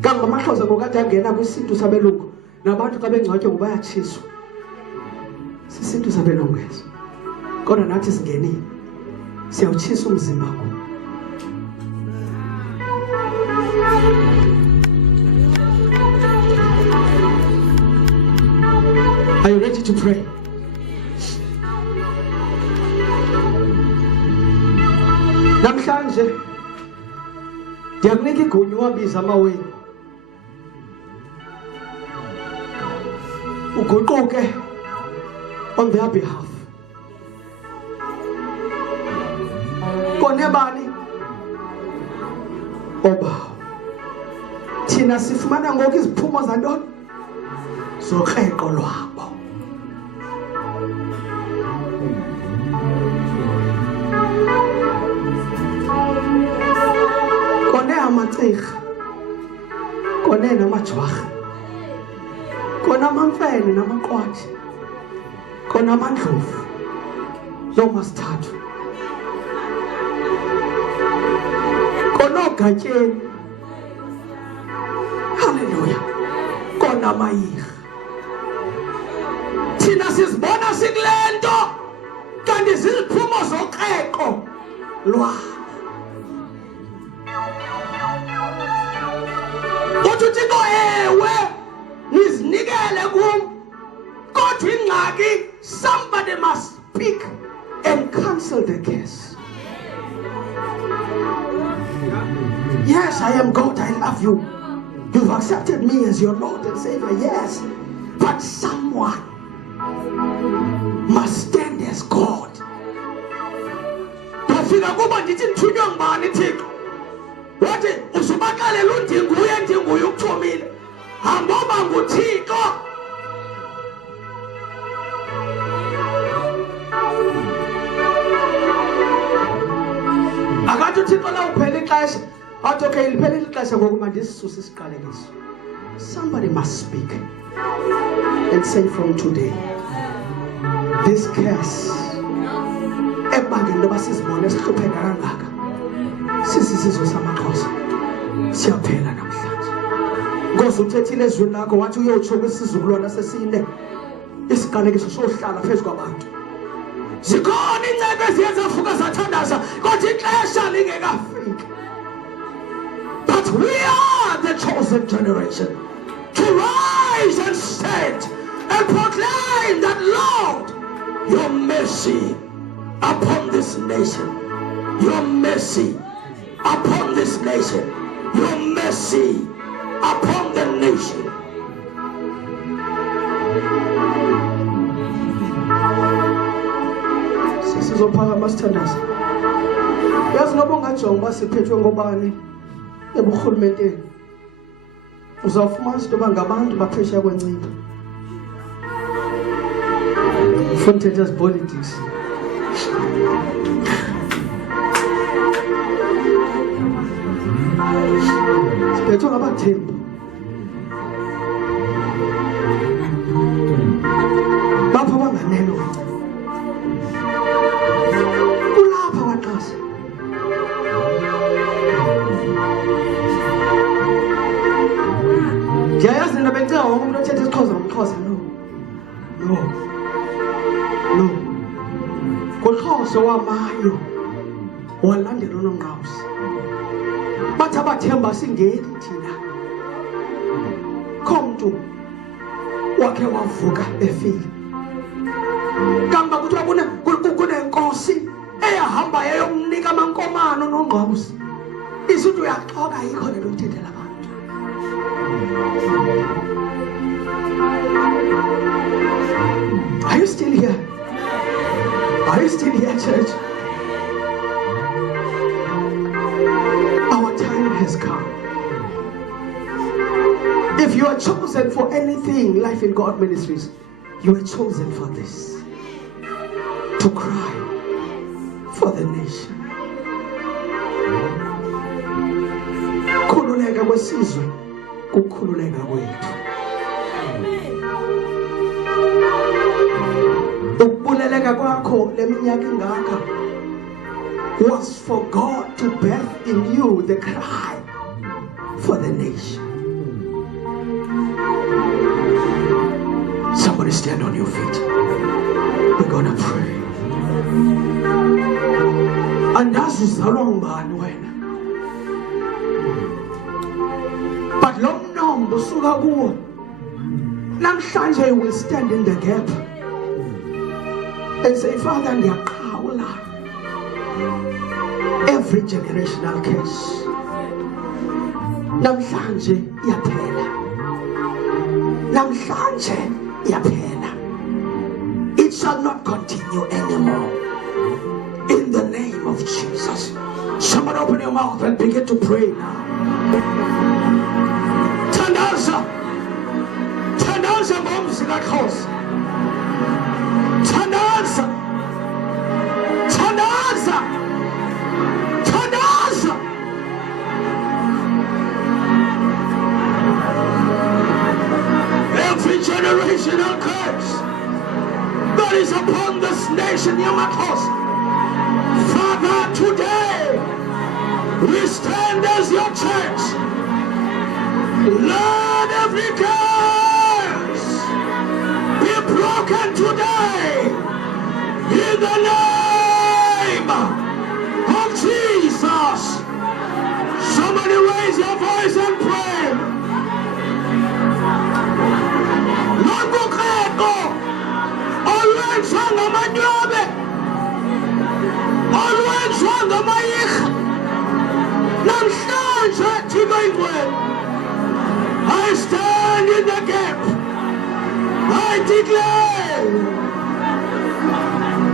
Kanti amaXhosa ngokade angena kwisintu sabelungu nabantu xa bengcwatywa bayatshiswa. Sisintu sabelungu eso. Kodwa nathi singenile. Siyawutshisa umzimba wakho. Are you ready to pray? Namhlanje ndiyakunika igunya wabiza amawenu. Uguquke on their behalf. Konebani obawo. Thina sifumana ngoku iziphumo zantoni? Zokreko lwabo. Kone amacirha. Kone namajwarha. Kone amamfene namaqwathi. Kone amandlovu. Nomasithathu. Kone ogatyeni. Hallelujah. Kone amayirha. Thina sizibona sikulento kanti ziziphumo zokreko lwabo. Uthi ewe nizinikele kum kodwa ingxaki somebody must speak and cancel the case. Yes, I am God, I love you. You've accepted me as your Lord and Savior, yes. But someone must stand as God. Ndofika kuba ndithi nthunywa ngubani Thixo. Wathi usubakalela undinguye ndinguye ukuthomile. Hamba uba nguThixo. Akathi uThixo la uphela ixesha. Athi okay liphelile ixesha ngoku mandisisuse isiqalekiso. Somebody must speak and say from today, this curse ebangela intoba sizibone sihlupheka kangaka sisisizwe samaXhosa siyaphela namhlanje. Nkosi uthethile ezwini lakho wathi uyotsho kwisizukulwana sesine isiqalekiso sohlala phezu kwabantu. Zikhona inceba eziye zafuka zathandaza kodwa ixesha lingekafiki. But we are the chosen generation to rise and stand and proclaim that, Lord, your mercy upon this nation, your mercy upon this nation, your mercy upon the nation. Sisizophakama sithandaza. Yazi noba ungajonga uba siphethwe ngobani eburhulumenteni, uzawufumanisa intoba ngabantu baphesheya kwencipho. Ufuna uthetha ezi-politics. Siphethwe ngabathembu. Bapha banganeno kulapha kwaXhosa. Ndiyayazi nina bendicinga wonke umuntu othetha isiXhosa ngumXhosa. No. uXhosa wamayo walandela uNongqawuse bathi abathemba singeli thina khomntu wakhe wavuka efile kamba kuthi kunenkosi eyahamba yayomnika amankomano uNongqawuse izinto uyaxoka yikho le nto uthethela abantu. Are you still here? Are you still here, church? Our time has come. If you are chosen for anything, Life in God Ministries, you are chosen for this. To cry for the nation. Khululeka kwesizwe, kukhululeka kwethu. Ukubuleleka kwakho leminyaka ingaka was for God to birth in you the cry for the nation. Somebody stand on your feet. We're gonna pray. Andazi uzalwa ngubani wena, but lo mnombo usuka kuwo namhlanje you will stand in the gap and say, Father, ndiyaqhawula every generational curse. Namhlanje iyaphela. Namhlanje iyaphela. It shall not continue anymore. In the name of Jesus. Someone open your mouth and begin to pray now. Thandaza ngomzi kaXhosa. Thandaza every generational curse that is upon this nation, yokufika. Father, today we stand as your church. Lord, every curse be broken today in the name of Jesus. Somebody raise your voice and pray. uNongqawuse olwenziwa ngamanyobe, olwenziwa ngamayirha, namhlanje thina ingcwele, I stand in the gap. I declare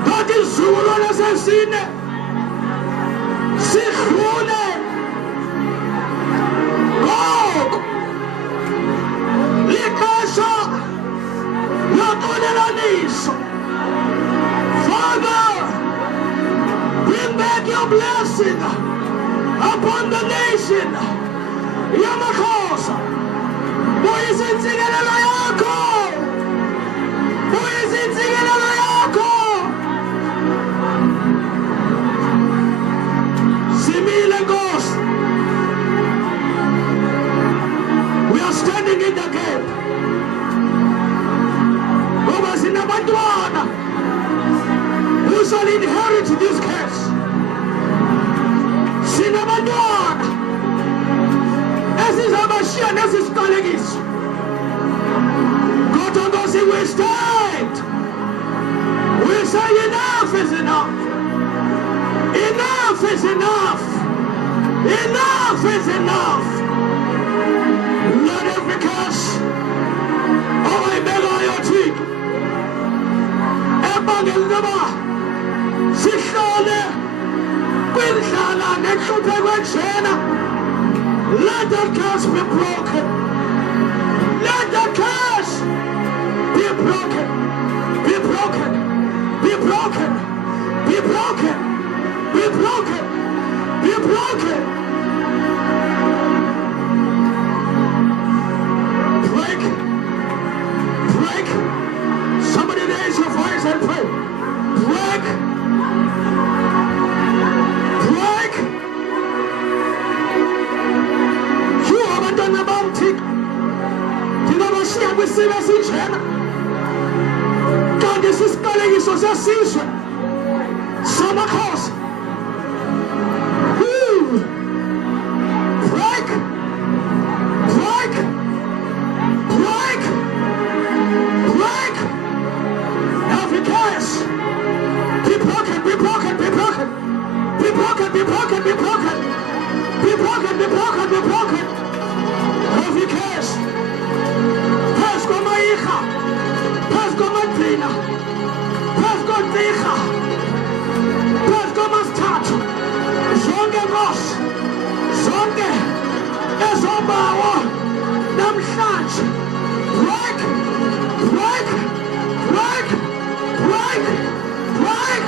that isizukulwane sesine sidlule ngoku lixesha loxolelaniso. Father, bring back your blessing upon the nation yokufika. Buyisintsikelelo yakho, buyisintsikelelo yakho. Simile Nkosi, we are standing in the gap. Ngoba sinabantwana who shall inherit this curse. Sinabantwana esizabashiya nesiqalekiso. Kodwa Nkosi, we stand. We say enough is enough. Enough is enough. Enough is enough. Let every curse oyibekayo Thixo ebangela ukuba sihlole kwindlala nenhlupheko enjena, let that curse be broken. Let that curse be broken. Be broken. Be broken. Be broken. Be broken. Be broken. Break. Break. Somebody raise your voice and pray. Break. Break. You abantwana bam Thixo, ndingabashiya kwisimo esinjena kanti sisiqalekiso sesizwe samaXhosa. Break, break, break, break. Every curse, be broken, be broken, be broken, be broken, be broken, be broken, be broken, be broken, be broken. Every curse, pass go my icha, pass go my tina, pass go ticha, pass go my start. Zonke Nkosi, zonke ezobawo namhlanje. Break, break, break, break, break,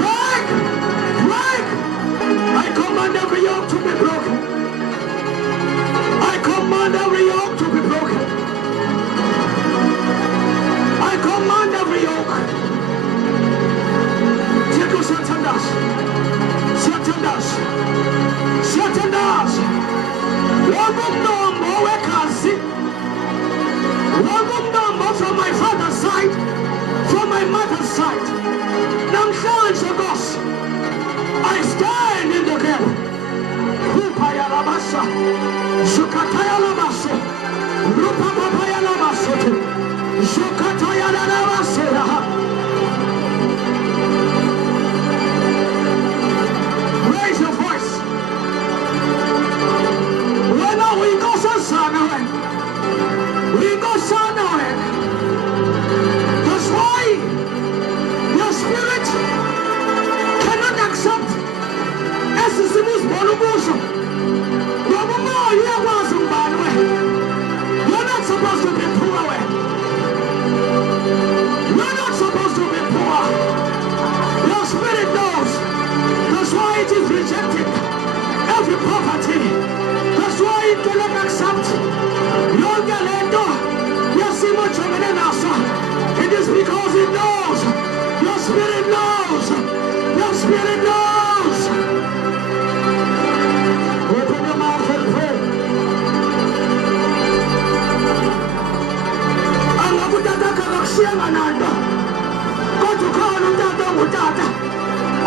break, break. I command every yoke to be broken. I command every yoke to be broken. I command every yoke. Take us Satan does. Satan does. Satan does. Wagumnombo wekazi. Wagumnombo from my father's side, from my mother's side. Namhlanje Nkosi, I stand in the gap. Rupaya labasa, Zukataya labaso, Rupapapaya labaso, Zukataya labaso. Raise your voice. When we go somewhere, we go somewhere. That's why your spirit cannot accept. As the Simus Bonubuso, you're not supposed to be poor. You're not supposed to be poor. Your spirit knows. That's why it is rejecting every poverty. That's why it cannot accept. It is because it knows. Your spirit knows. Your spirit knows. Open your mouth and pray. Angakutata kakushiyanga nanto. Kodwa ukhona utata ongutata.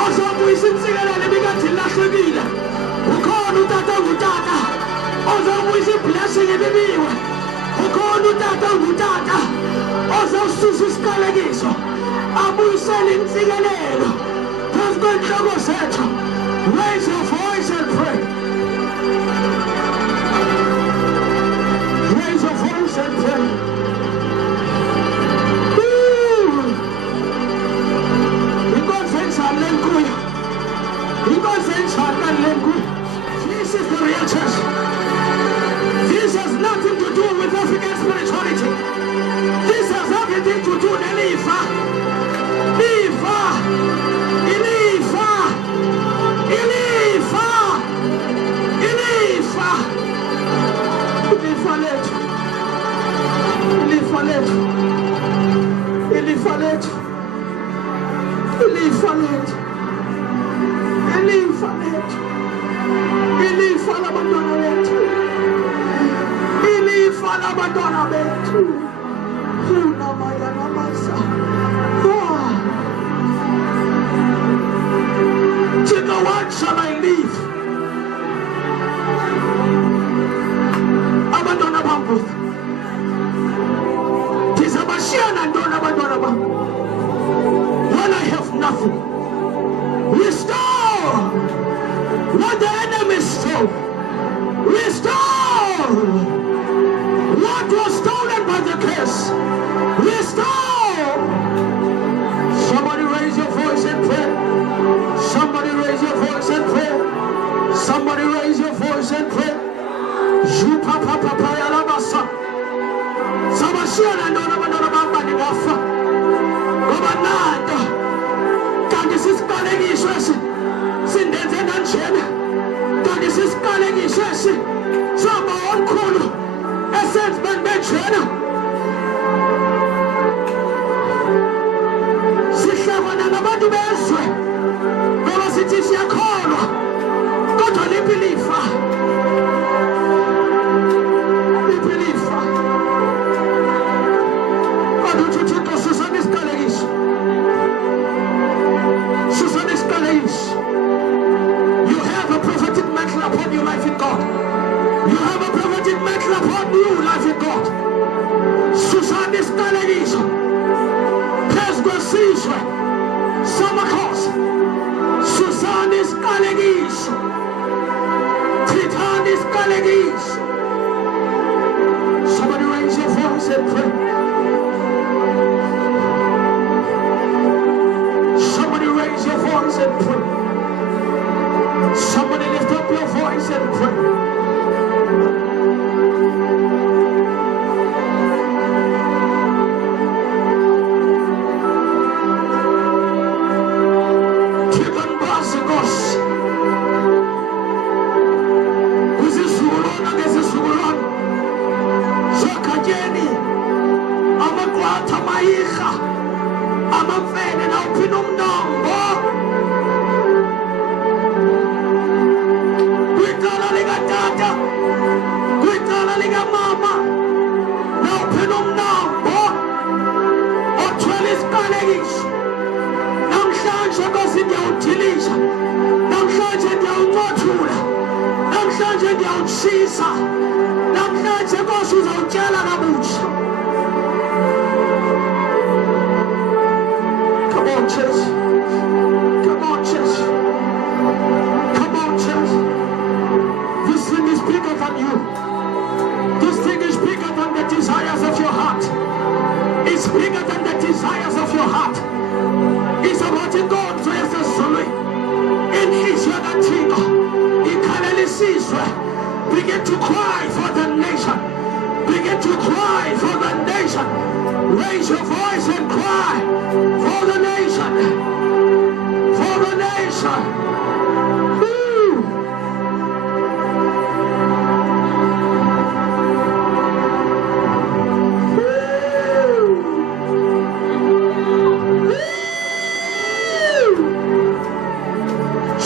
Ozobuyisa intsikelelo ebingathi ilahlekile. Ukhona utata ongutata. Ozobuyisa iblessing ebibiwe. Ukhona utata ongutata. Ozawususa isiqalekiso. Abuyisele intsikelelo phezu kwentloko zethu. Raise your voice and pray. Raise your voice and pray. This is the real church. This has nothing to do with African spirituality. This has everything to do with Elifa. Elifa. Elifa. Elifa. Elifa. Elifa letu. Elifa letu. Elifa letu. Elifa letu. Elifa letu. Elifa labantwana bethu. Elifa labantwana bethu. Unamaya namasa. To no one shall I leave. Abantwana bambu. Tizabashiyana ntoni abantwana bambu. When I have nothing. Restore what the enemy stole. Restore what was stolen by the curse. Restore. Somebody raise your voice and pray. Somebody raise your voice and pray. Somebody raise your voice and pray. Jupa papa paya labasa. Sabashiyana ndona bandona bamba ni wafa. Gobanado. Kanti sisiqalekiso esi sindenze kanjena. Kanti sisiqalekiso esi saba omkhulu esenze benjena. Sihlangana nabantu bezwe ngoba sithi siyakholwa kodwa liphi lifa. Liphi lifa. Kodwa uThixo susana isiqalekiso. Susana isiqalekiso. Isiqalekiso. Somebody raise your voice and pray. Somebody raise your voice and pray. Somebody lift up your voice and pray. Come on, church. Come on, church. Come on, church. This thing is bigger than you. This thing is bigger than the desires of your heart. It's bigger than the desires of your heart. It's about God to Zulu. In Israel, begin to cry for the nation. Begin to cry for the nation. Raise your voice and cry for the nation. For the nation. Woo.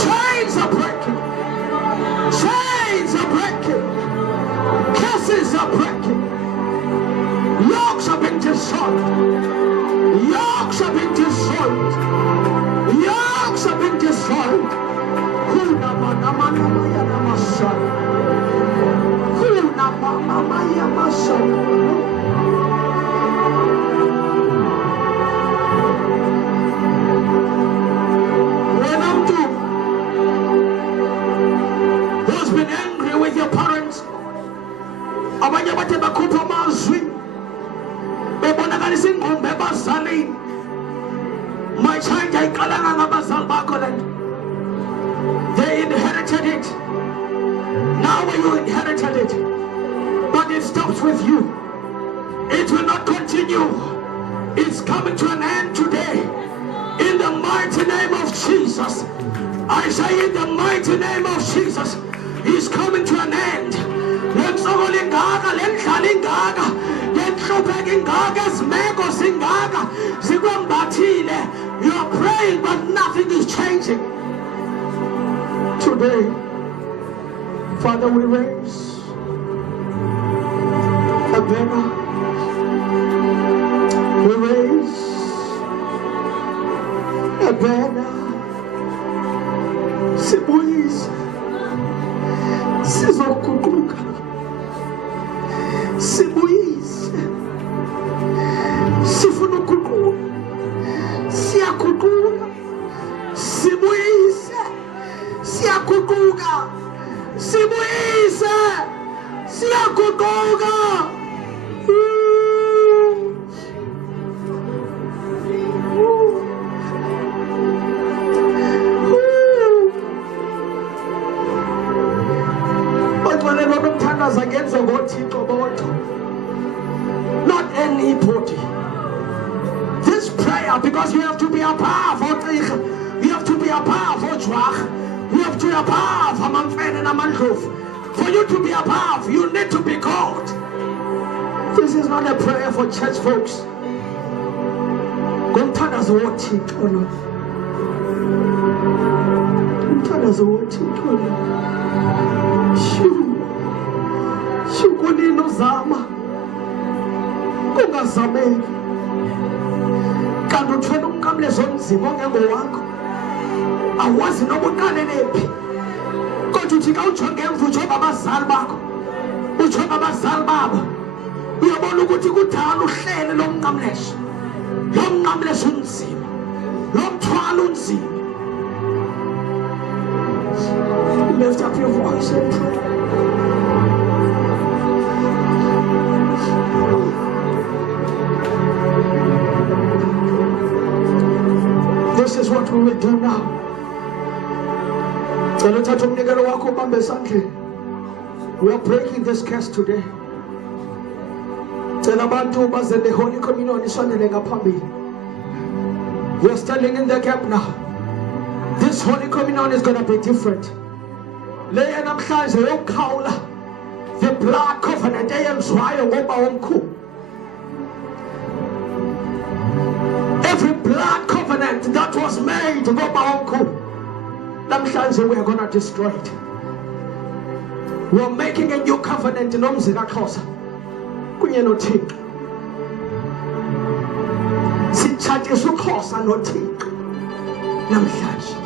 Chains are breaking. Chains are breaking. Curses are breaking. Yokes are being destroyed. Yokes are being destroyed. Yokes are being destroyed. Kuna mana mana maya namasa. Kuna mama maya masa. When I'm done, who's been angry with your parents? Abanye bate bakupa mazwi. Bebonakalisa ingqumbe ebazalini. Mayitshayinja ayiqalanga ngabazali bakho le nto. They inherited it. Now you inherited it. But it stops with you. It will not continue. It's coming to an end today. In the mighty name of Jesus. I say in the mighty name of Jesus. It's coming to an end. Lentsokolo ingaka, lendlala ingaka, lenhlupheko ingaka, izimeko zingaka, zikwambathile. You are praying but nothing is changing. Today, Father, we raise a banner. We raise a banner. Sibuyise, sizoguquka. Sibuyise, sifuna ukuguquka. Siyaguquka. Sibuyise, siyaguquka. Sibuyise, siyaguquka. Not anybody. This prayer, because you have to be above all, you have to be above all jwag, you have to be above amamfene and amandlovu. For you to be above, you need to be called. This is not a prayer for church folks. Ngomthandazo woThixo lo. Ngomthandazo woThixo lo. Shukulino zama kungazameki kanti uthwele umnqamlezo onzima ongengowakho awazi noba uqalelephi kodwa uthi ka utsho ngemva utsho ngabazali bakho utsho ngabazali babo uyabona ukuthi kudala uhlele lo mnqamlezo unzima lo mthwalo unzima. Lift up your voice and pray. this is what we will do now. We are breaking this curse today. The Holy Communion is we are standing in the gap now. This Holy Communion is going to be different. The blood covenant every blood covenant that was made we are going to destroy it. We are making a new covenant in uNongqawuse. Kunye noThixo. Sitshatshisa uXhosa noThixo namhlanje.